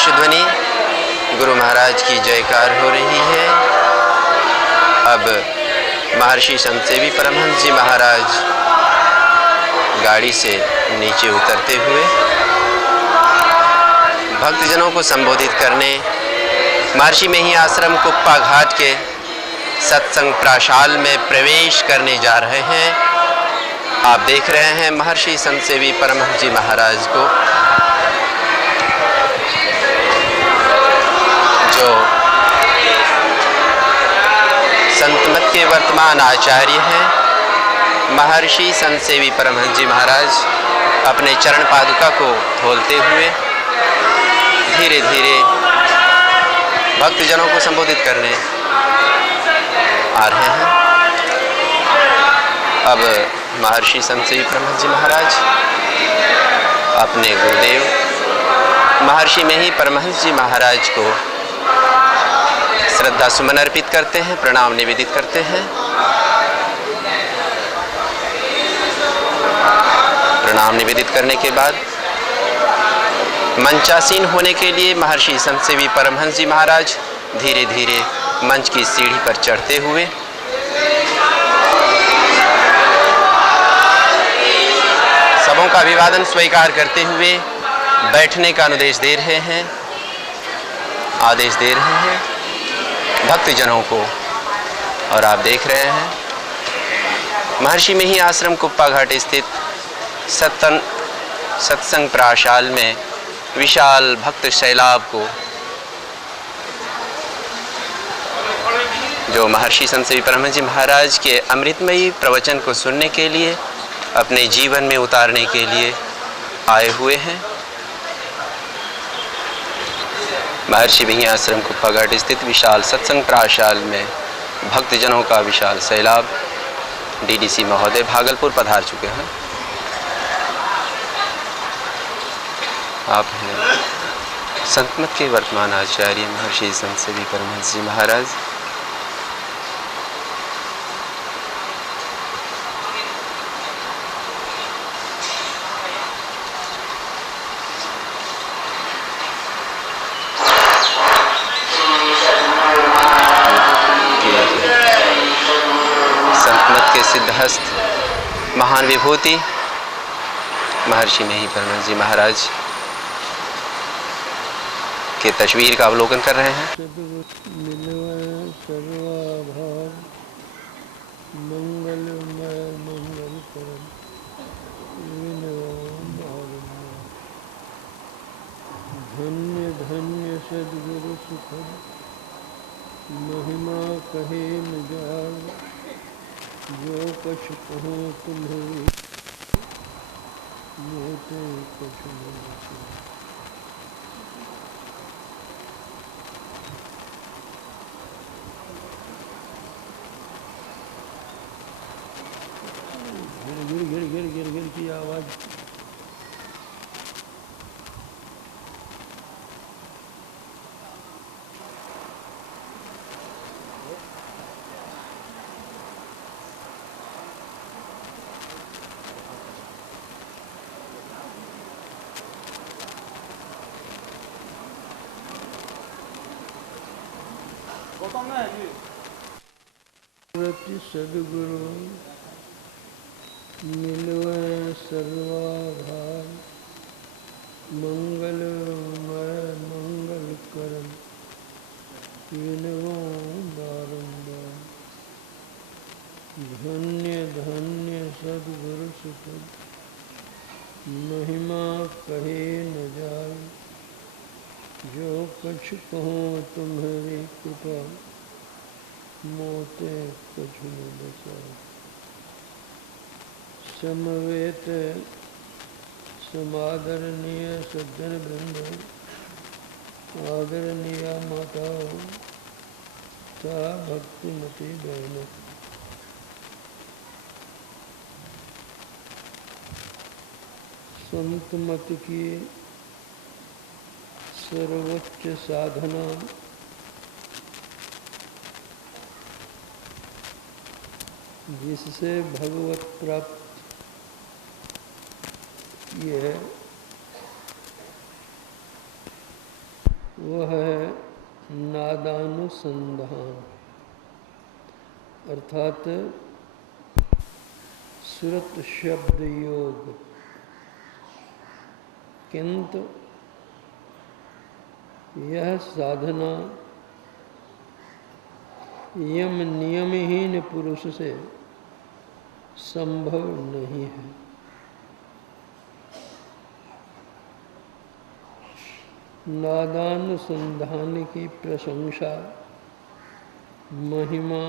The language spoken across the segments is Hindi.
आकाश ध्वनि गुरु महाराज की जयकार हो रही है। अब महर्षि संतसेवी परमहंस जी महाराज गाड़ी से नीचे उतरते हुए भक्तजनों को संबोधित करने महर्षि में ही आश्रम कुप्पा घाट के सत्संग प्राशाल में प्रवेश करने जा रहे हैं। आप देख रहे हैं महर्षि संतसेवी परमहंस जी महाराज को, जो संतमत के वर्तमान आचार्य हैं। महर्षि संतसेवी परमहंस जी महाराज अपने चरण पादुका को खोलते हुए धीरे धीरे भक्तजनों को संबोधित करने आ रहे हैं। अब महर्षि संतसेवी परमहंस जी महाराज अपने गुरुदेव महर्षि में ही परमहंस जी महाराज को श्रद्धा सुमन अर्पित करते हैं, प्रणाम निवेदित करते हैं। प्रणाम निवेदित करने के बाद मंचासीन होने के लिए महर्षि संतसेवी परमहंस जी महाराज धीरे धीरे मंच की सीढ़ी पर चढ़ते हुए सबों का अभिवादन स्वीकार करते हुए बैठने का आदेश दे रहे हैं भक्तजनों को। और आप देख रहे हैं महर्षि में ही आश्रम कुप्पा घाट स्थित सत्संग प्राशाल में विशाल भक्त सैलाब को, जो महर्षि संतसेवी परमहंस जी महाराज के अमृतमयी प्रवचन को सुनने के लिए, अपने जीवन में उतारने के लिए आए हुए हैं। महर्षि विही आश्रम कुप्पा घाट स्थित विशाल सत्संग प्राशाल में भक्तजनों का विशाल सैलाब डीडीसी महोदय भागलपुर पधार चुके हैं। आप हैं संतमत के वर्तमान आचार्य महर्षि संतसेवी परमहंस जी महाराज। संतमत के सिद्धहस्त महान विभूति महर्षि में ही परमहंस जी महाराज के तस्वीर का अवलोकन कर रहे हैं। धन्य धन्य सद्गुरु सुख महिमा कहे न जाए, जो कछ कहो तुम्हें मोते कछ न बचे। गिर की आवाज। सदगुरु मिलवे सर्वाधार, मंगलमय मंगल करम विनवो बारंबार। धन्य धन्य सदगुरु सुख महिमा कहे न जाए, जो कछ कहो तुम्हारी कृपा मोते कछु न बचाए। समवेत समादरणीय सज्जन वृंद, आदरणीय माताओं तथा भक्तिमती बहनों, संतमत की सर्वोच्च साधना जिससे भगवत प्राप्त ये है, वह है नादानुसंधान, अर्थात सुरत शब्द योग। किंतु यह साधना यम नियमहीन पुरुष से संभव नहीं है। नादानुसंधान की प्रशंसा, महिमा,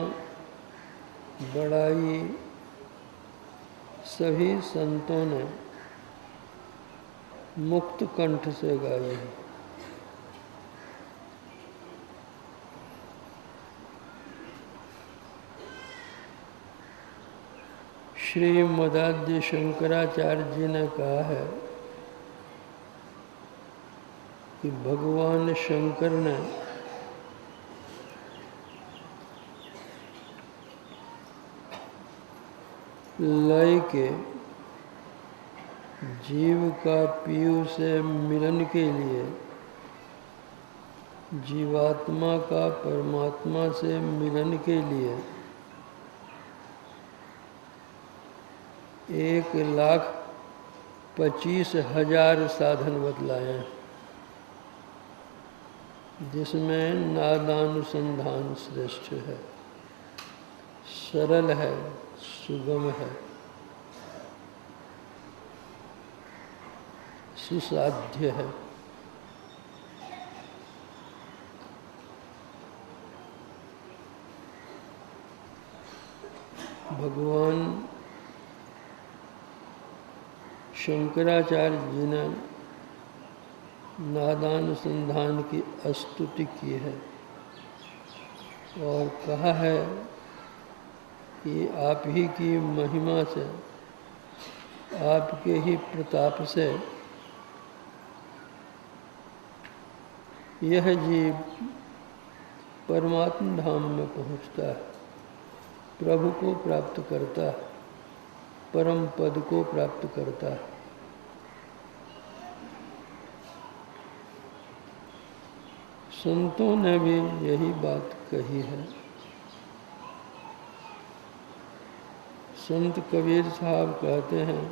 बड़ाई सभी संतों ने मुक्त कंठ से गाई है। श्री मदाद्य शंकराचार्य जी ने कहा है कि भगवान शंकर ने लय के जीव का पीयू से मिलन के लिए, जीवात्मा का परमात्मा से मिलन के लिए 1,25,000 साधन बतलाए हैं, जिसमें नादानुसंधान श्रेष्ठ है, सरल है, सुगम है, सुसाध्य है। भगवान शंकराचार्य जी ने नादानुसंधान की स्तुति की है और कहा है कि आप ही की महिमा से, आपके ही प्रताप से यह जीव परमात्मा धाम में पहुँचता है, प्रभु को प्राप्त करता है, परम पद को प्राप्त करता है। संतों ने भी यही बात कही है। संत कबीर साहब कहते हैं,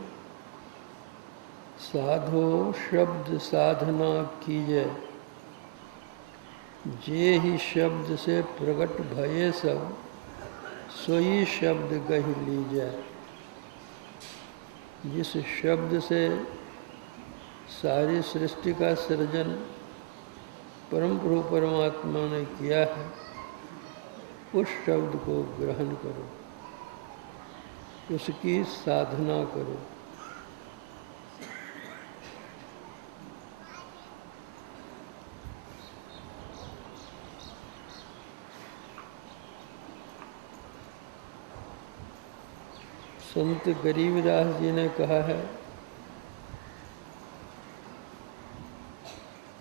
साधो शब्द साधना कीजे, जे ही शब्द से प्रकट भये सब, सोई शब्द कह लीजिए। जिस शब्द से सारी सृष्टि का सृजन परम प्रभु परमात्मा ने किया है, उस शब्द को ग्रहण करो, उसकी साधना करो। संत गरीबदास जी ने कहा है,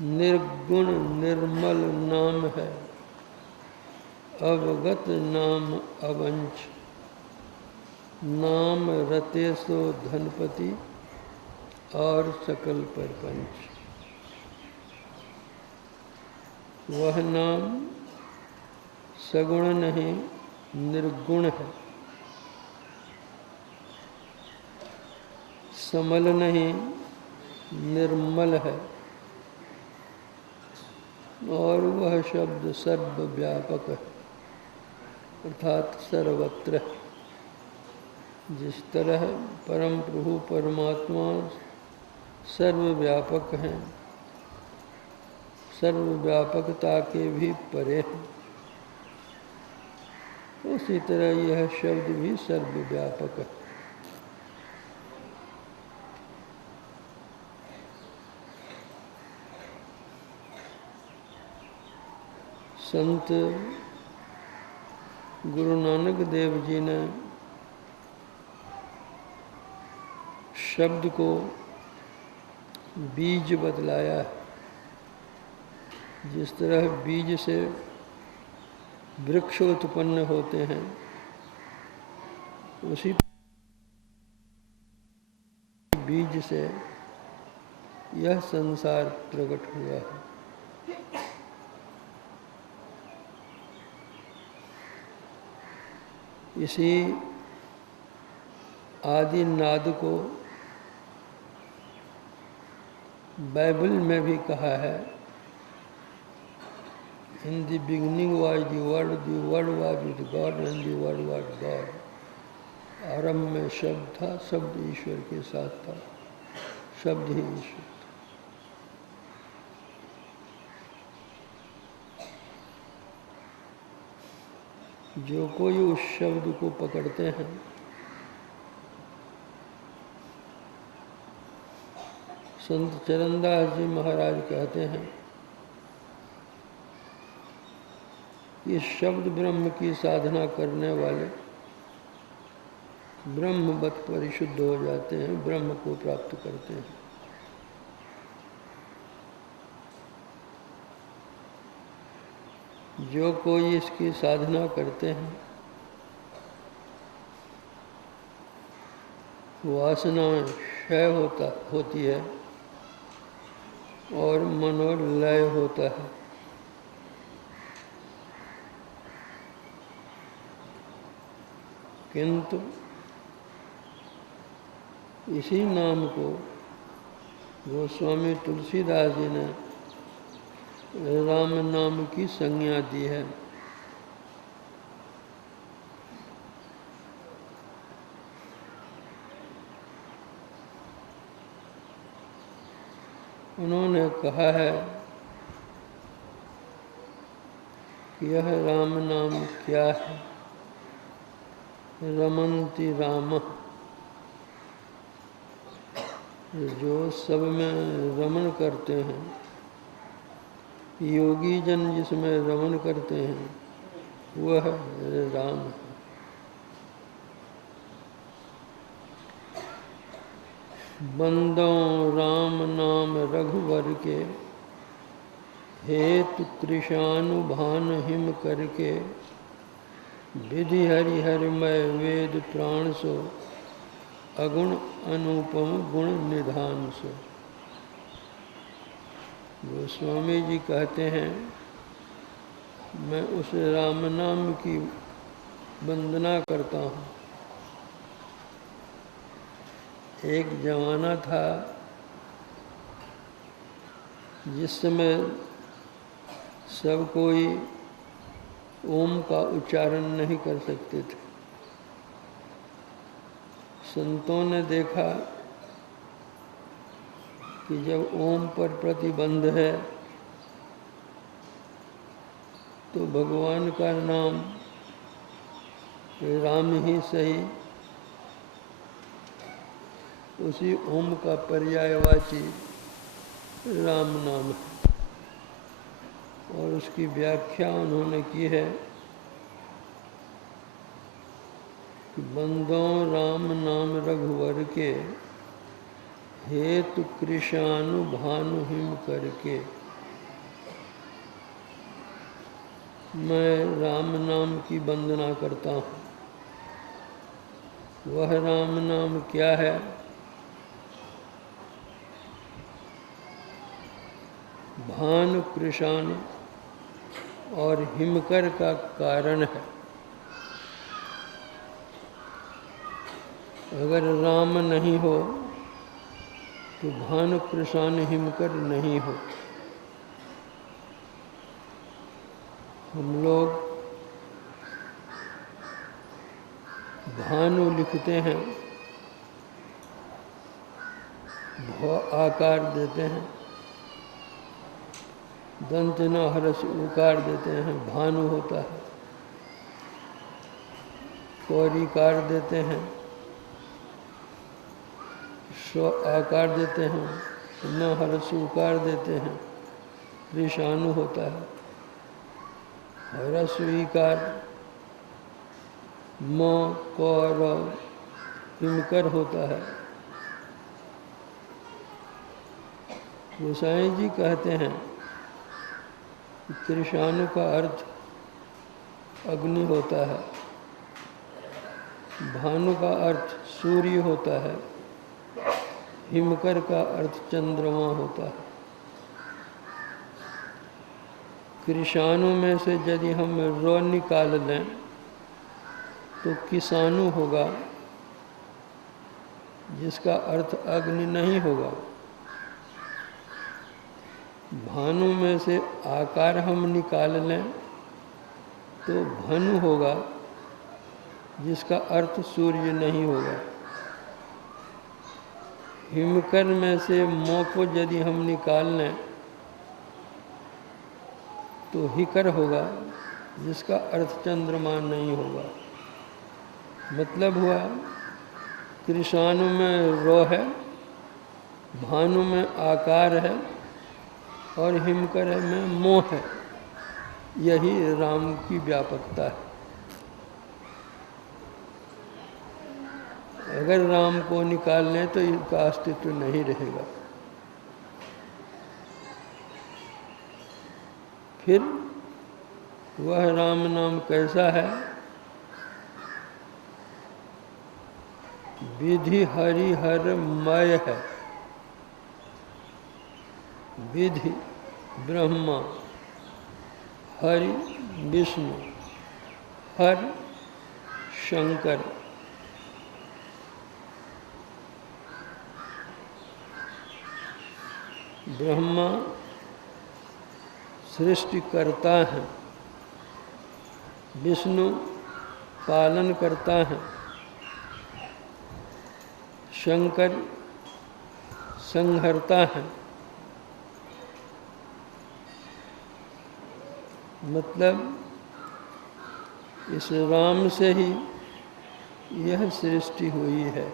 निर्गुण निर्मल नाम है, अवगत नाम अवंच, नाम रते सो धनपति और सकल परपंच। वह नाम सगुण नहीं, निर्गुण है, समल नहीं, निर्मल है, और वह शब्द सर्वव्यापक है, अर्थात सर्वत्र। जिस तरह परम प्रभु परमात्मा सर्वव्यापक हैं, सर्वव्यापकता के भी परे हैं, उसी तरह यह शब्द भी सर्वव्यापक है। संत गुरु नानक देव जी ने शब्द को बीज बतलाया है। जिस तरह बीज से वृक्ष उत्पन्न होते हैं, उसी बीज से यह संसार प्रकट हुआ है। इसी आदि नाद को बाइबल में भी कहा है, in the beginning was the word was with God and the word was God. आरंभ में शब्द था, शब्द ईश्वर के साथ था, शब्द ही ईश्वर था। जो कोई उस शब्द को पकड़ते हैं, संत चरणदास जी महाराज कहते हैं कि इस शब्द ब्रह्म की साधना करने वाले ब्रह्मवत परिशुद्ध हो जाते हैं, ब्रह्म को प्राप्त करते हैं। जो कोई इसकी साधना करते हैं, वासना क्षय होती है और मनोलय होता है। किंतु इसी नाम को गोस्वामी तुलसीदास जी ने राम नाम की संज्ञा दी है। उन्होंने कहा है कि यह राम नाम क्या है, रमन्ति राम, जो सब में रमन करते हैं, योगी जन जिसमें रमन करते हैं वह राम है। बंदों राम नाम रघुवर के, हेतु कृशानुभान हिम करके, विधि हरि हरिमय वेद प्राण सो, अगुण अनुपम गुण निधान सो। गोस्वामी जी कहते हैं, मैं उस राम नाम की वंदना करता हूँ। एक जमाना था जिस समय सब कोई ओम का उच्चारण नहीं कर सकते थे। संतों ने देखा कि जब ओम पर प्रतिबंध है तो भगवान का नाम राम ही सही, उसी ओम का पर्यायवाची राम नाम है। और उसकी व्याख्या उन्होंने की है कि बंदों राम नाम रघुवर के, हेतु कृशानु भानु हिम करके। मैं राम नाम की वंदना करता हूँ। वह राम नाम क्या है? भानु कृशानु और हिमकर का कारण है। अगर राम नहीं हो तो भानु कृशानु हिमकर नहीं हो। हम लोग भानु लिखते हैं, भ आकार देते हैं, दंत न हरस उकार देते हैं, भानु होता है। कौरिकार देते हैं, स्व आकार देते हैं, न हरस उकार देते हैं, कृशानु होता है। हरस इकार म कौर हिमकर होता है। गोसाई जी कहते हैं कृशानु का अर्थ अग्नि होता है, भानु का अर्थ सूर्य होता है, हिमकर का अर्थ चंद्रमा होता है। कृशानु में से यदि हम रो निकाल लें तो किसानु होगा, जिसका अर्थ अग्नि नहीं होगा। भानु में से आकार हम निकाल लें तो भानु होगा, जिसका अर्थ सूर्य नहीं होगा। हिमकर में से मो को यदि हम निकाल लें तो हिकर होगा, जिसका अर्थ चंद्रमा नहीं होगा। मतलब हुआ कृषाणु में रो है, भानु में आकार है और हिमकर में मोह है। यही राम की व्यापकता है। अगर राम को निकाल लें तो इनका अस्तित्व नहीं रहेगा। फिर वह राम नाम कैसा है? विधि हरिहर मय है। विधि ब्रह्मा, हरि विष्णु, हर शंकर। ब्रह्मा सृष्टि करता है, विष्णु पालन करता है, शंकर संहरता है। मतलब इस राम से ही यह सृष्टि हुई है।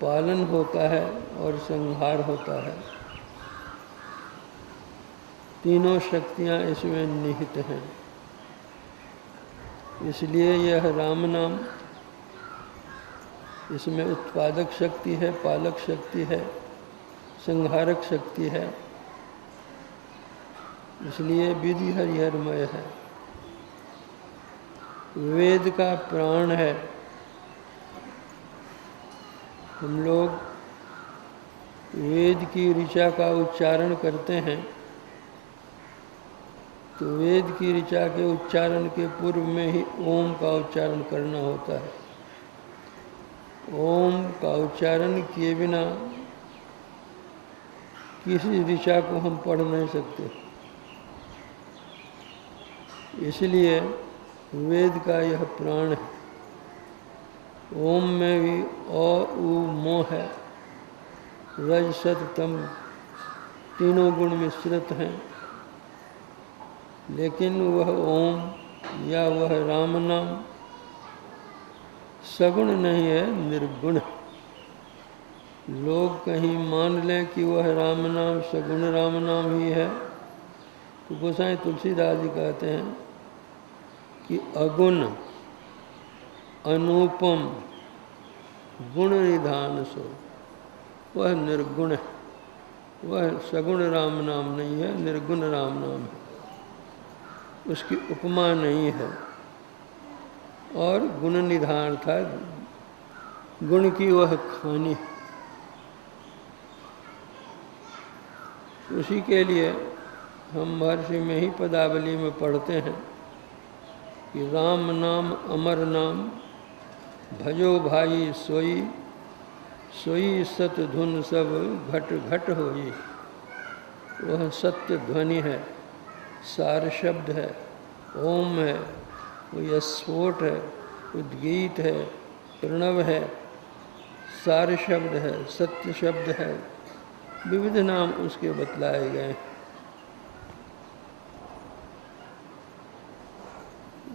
पालन होता है और संहार होता है। तीनों शक्तियाँ इसमें निहित हैं। इसलिए यह राम नाम, इसमें उत्पादक शक्ति है, पालक शक्ति है, संहारक शक्ति है। इसलिए विधि हरिहरमय है। वेद का प्राण है। हम लोग वेद की ऋचा का उच्चारण करते हैं तो वेद की ऋचा के उच्चारण के पूर्व में ही ओम का उच्चारण करना होता है। ओम का उच्चारण किए बिना किसी ऋचा को हम पढ़ नहीं सकते। इसलिए वेद का यह प्राण है। ओम में भी अ उ मो है, रज सत तम तीनों गुण मिश्रित हैं। लेकिन वह ओम या वह राम नाम सगुण नहीं है, निर्गुण। लोग कहीं मान लें कि वह राम नाम सगुण राम नाम ही है तो गोसाई तुलसीदास जी कहते हैं कि अगुण अनुपम गुण निधान सो, वह निर्गुण है। वह सगुण राम नाम नहीं है, निर्गुण राम नाम है। उसकी उपमा नहीं है। और गुण निधान था, गुण की वह खानी है। उसी के लिए हम महर्षि में ही पदावली में पढ़ते हैं कि राम नाम अमर नाम, भजो भाई सोई, सोई सत धुन सब घट घट होई। वह सत्य ध्वनि है, सार शब्द है, ओम है, वो स्फोट है, उद्गीत है, प्रणव है, सार शब्द है, सत्य शब्द है। विविध नाम उसके बतलाए गए हैं।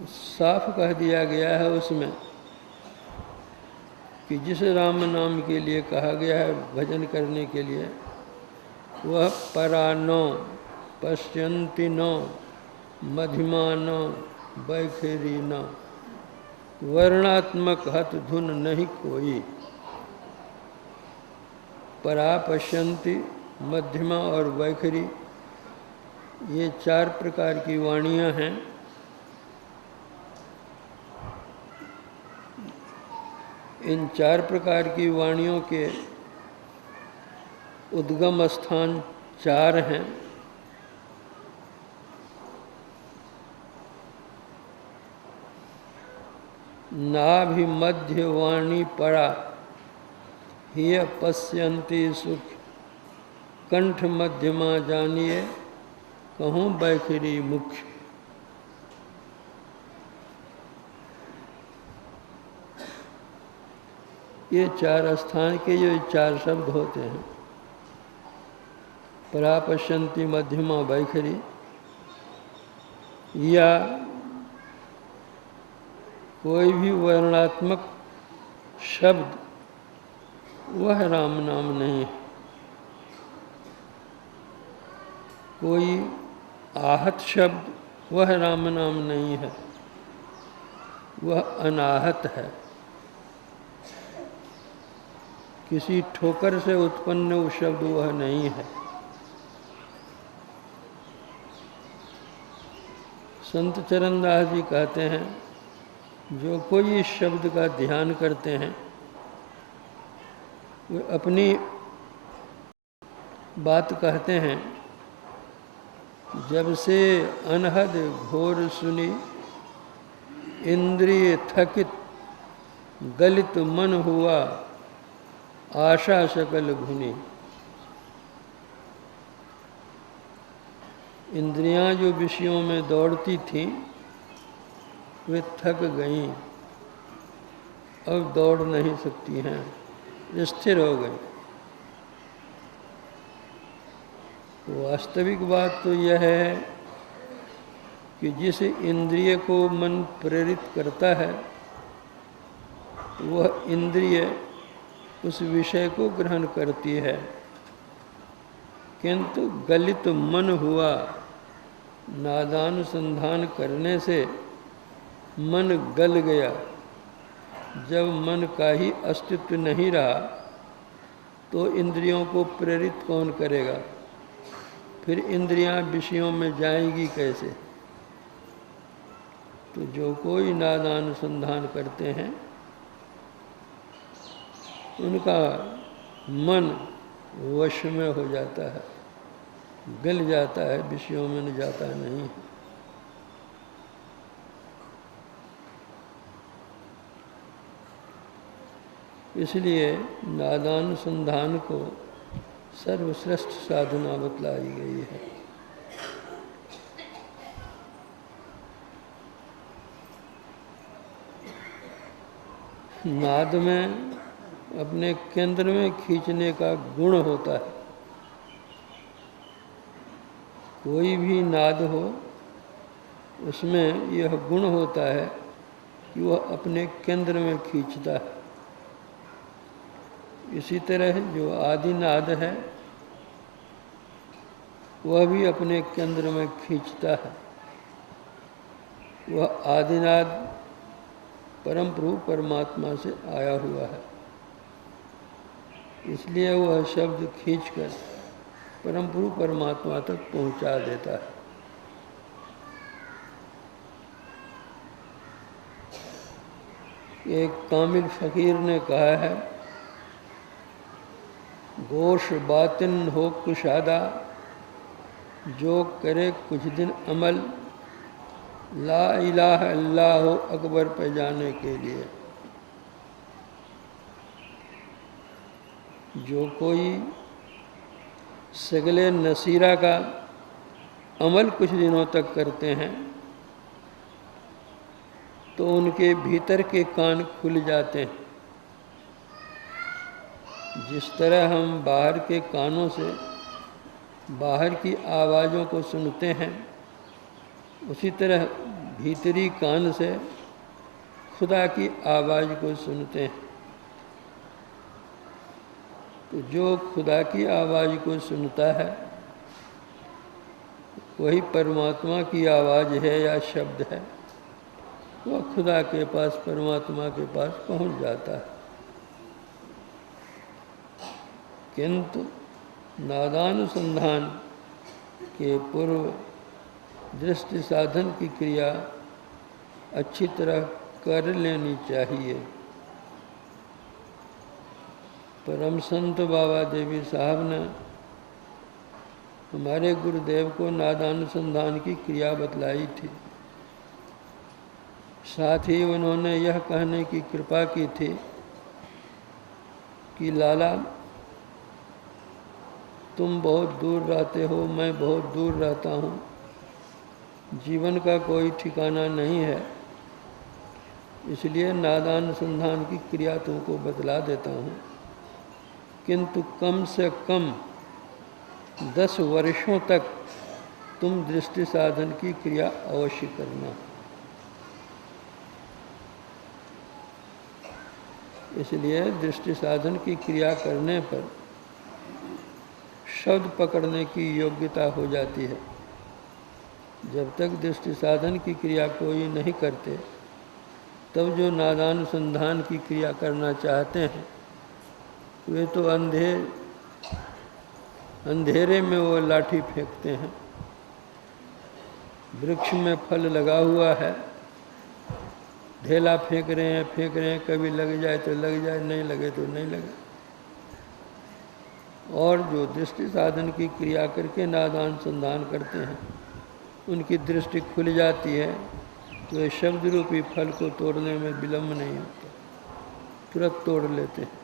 साफ कह दिया गया है उसमें कि जिस राम नाम के लिए कहा गया है भजन करने के लिए, वह परानो पश्यन्ति नो मधिमानो बैखेरी न, वर्णात्मक हत धुन नहीं कोई। परा पश्यन्ति, मध्यमा और वैखरी, ये 4 प्रकार की वाणियाँ हैं। इन 4 प्रकार की वाणियों के उद्गम स्थान 4 हैं। नाभिमध्य वाणी पड़ा हिय पश्यन्ति सुख कंठ मध्यमा जानिए कहूँ बैखरी मुख्य। ये चार स्थान के जो चार शब्द होते हैं, परापश्यन्ति मध्यमा बैखरी, या कोई भी वर्णात्मक शब्द वह राम नाम नहीं है। कोई आहत शब्द वह राम नाम नहीं है, वह अनाहत है। किसी ठोकर से उत्पन्न वो शब्द वह नहीं है। संत चरणदास जी कहते हैं, जो कोई इस शब्द का ध्यान करते हैं वे अपनी बात कहते हैं, जब से अनहद घोर सुनी इंद्रिय थकित गलित मन हुआ आशा सकल घुनी। इंद्रियां जो विषयों में दौड़ती थीं वे थक गईं, अब दौड़ नहीं सकती हैं, स्थिर हो गई। वास्तविक बात तो यह है कि जिस इंद्रिय को मन प्रेरित करता है वह इंद्रिय उस विषय को ग्रहण करती है, किंतु गलित मन हुआ, नादानुसंधान करने से मन गल गया। जब मन का ही अस्तित्व नहीं रहा तो इंद्रियों को प्रेरित कौन करेगा? फिर इंद्रियां विषयों में जाएंगी कैसे? तो जो कोई नादानुसंधान करते हैं उनका मन वश में हो जाता है, गल जाता है, विषयों में न जाता नहीं। इसलिए नादानुसंधान को सर्वश्रेष्ठ साधना बतलाई गई है। नाद में अपने केंद्र में खींचने का गुण होता है। कोई भी नाद हो उसमें यह गुण होता है कि वह अपने केंद्र में खींचता है। इसी तरह जो आदि नाद है वह भी अपने केंद्र में खींचता है। वह आदिनाद परम प्रभु परमात्मा से आया हुआ है, इसलिए वह शब्द खींचकर परम प्रभु परमात्मा तक पहुंचा देता है। एक कामिल फकीर ने कहा है, गोश बातिन हो कुशादा, जो करे कुछ दिन अमल, ला इलाहा अल्लाह अकबर पे जाने के लिए। जो कोई सगले नसीरा का अमल कुछ दिनों तक करते हैं तो उनके भीतर के कान खुल जाते हैं। जिस तरह हम बाहर के कानों से बाहर की आवाज़ों को सुनते हैं, उसी तरह भीतरी कान से खुदा की आवाज़ को सुनते हैं। तो जो खुदा की आवाज़ को सुनता है वही परमात्मा की आवाज़ है या शब्द है, वह खुदा के पास, परमात्मा के पास पहुंच जाता है। किंतु नादानुसंधान के पूर्व दृष्टि साधन की क्रिया अच्छी तरह कर लेनी चाहिए। परम संत बाबा देवी साहब ने हमारे गुरुदेव को नादानुसंधान की क्रिया बतलाई थी। साथ ही उन्होंने यह कहने की कृपा की थी कि लाला, तुम बहुत दूर रहते हो, मैं बहुत दूर रहता हूँ, जीवन का कोई ठिकाना नहीं है, इसलिए नादानुसंधान की क्रिया तुमको बतला देता हूँ, किंतु कम से कम 10 वर्षों तक तुम दृष्टि साधन की क्रिया अवश्य करना। इसलिए दृष्टि साधन की क्रिया करने पर शब्द पकड़ने की योग्यता हो जाती है। जब तक दृष्टि साधन की क्रिया कोई नहीं करते, तब जो नादानुसंधान की क्रिया करना चाहते हैं वे तो अंधेरे में वो लाठी फेंकते हैं। वृक्ष में फल लगा हुआ है, ढेला फेंक रहे हैं, कभी लग जाए तो लग जाए, नहीं लगे तो नहीं लगे। और जो दृष्टि साधन की क्रिया करके नादानुसंधान करते हैं, उनकी दृष्टि खुल जाती है तो वे शब्द रूपी फल को तोड़ने में विलम्ब नहीं होता, तुरंत तोड़ लेते हैं।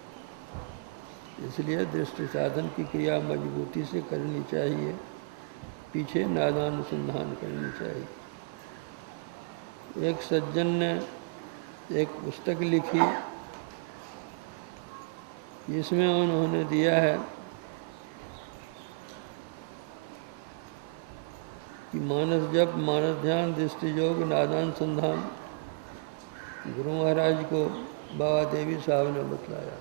इसलिए दृष्टि साधन की क्रिया मजबूती से करनी चाहिए, पीछे नादानुसंधान करनी चाहिए। एक सज्जन ने एक पुस्तक लिखी, जिसमें उन्होंने दिया है कि मानस जप, मानस ध्यान, दृष्टि योग, नादानुसंधान गुरु महाराज को बाबा देवी साहब ने बतलाया।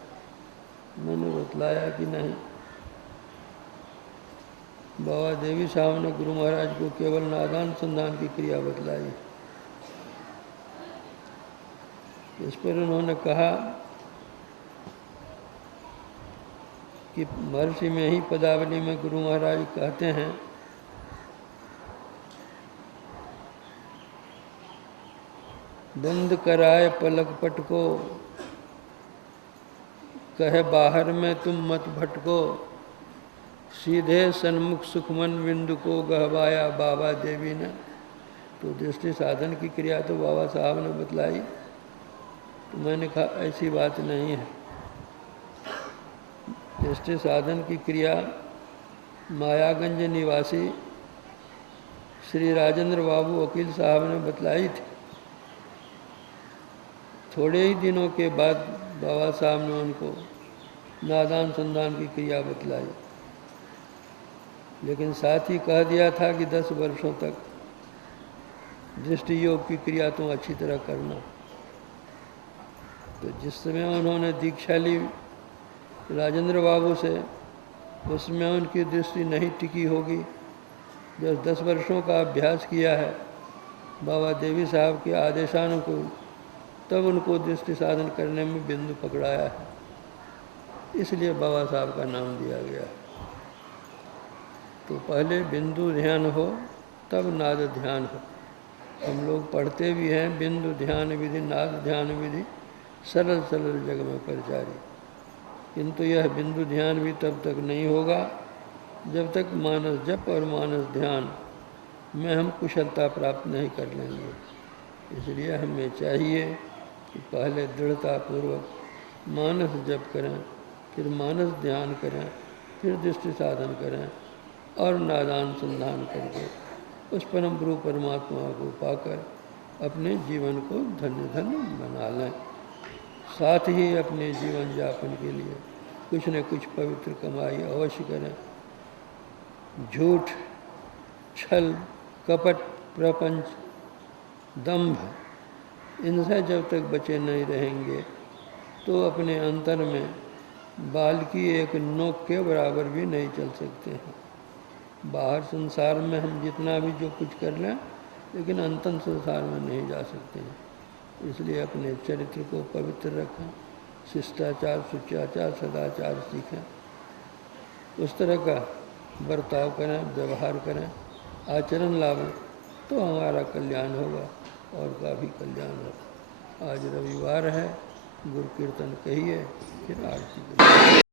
मैंने बतलाया कि नहीं, बाबा देवी साहब ने गुरु महाराज को केवल नादानुसंधान की क्रिया बतलाई। इस पर उन्होंने कहा कि महर्षि में ही पदावली में गुरु महाराज कहते हैं बंद कराए पलक पट को, कहे बाहर में तुम मत भटको, सीधे सन्मुख सुखमन बिंदु को गहवाया बाबा देवी ने। तो दृष्टि साधन की क्रिया तो बाबा साहब ने बतलाई, तो मैंने कहा ऐसी बात नहीं है। दृष्टि साधन की क्रिया मायागंज निवासी श्री राजेंद्र बाबू वकील साहब ने बतलाई थी। थोड़े ही दिनों के बाद बाबा साहब ने उनको नादानुसंधान की क्रिया बतलाई, लेकिन साथ ही कह दिया था कि 10 वर्षों तक दृष्टि योग की क्रिया तुम अच्छी तरह करना। तो जिस समय उन्होंने दीक्षा ली राजेंद्र बाबू से, उसमें उनकी दृष्टि नहीं टिकी होगी। जब 10 वर्षों का अभ्यास किया है बाबा देवी साहब के आदेशानुकूल, तब उनको दृष्टि साधन करने में बिंदु पकड़ाया है, इसलिए बाबा साहब का नाम दिया गया है। तो पहले बिंदु ध्यान हो, तब नाद ध्यान हो। हम लोग पढ़ते भी हैं बिंदु ध्यान विधि, नाद ध्यान विधि, सरल सरल जग में प्रचारी, किंतु यह बिंदु ध्यान भी तब तक नहीं होगा जब तक मानस जप और मानस ध्यान में हम कुशलता प्राप्त नहीं कर लेंगे। इसलिए हमें चाहिए कि पहले दृढ़तापूर्वक मानस जप करें, फिर मानस ध्यान करें, फिर दृष्टि साधन करें और नादानुसंधान करके उस परम गुरु परमात्मा को पाकर अपने जीवन को धन्य धन्य बना लें। साथ ही अपने जीवन यापन के लिए कुछ न कुछ पवित्र कमाई अवश्य करें। झूठ, छल, कपट, प्रपंच, दंभ, इनसे जब तक बचे नहीं रहेंगे तो अपने अंतर में बाल की एक नोक के बराबर भी नहीं चल सकते हैं। बाहर संसार में हम जितना भी जो कुछ कर लें, लेकिन अंतर संसार में नहीं जा सकते हैं। इसलिए अपने चरित्र को पवित्र रखें, शिष्टाचार, सुचाचार, सदाचार सीखें, उस तरह का बर्ताव करें, व्यवहार करें, आचरण लावें, तो हमारा कल्याण होगा और का भी कल्याण होगा। आज रविवार है, गुरु कीर्तन कहिए, फिर आरती करिए।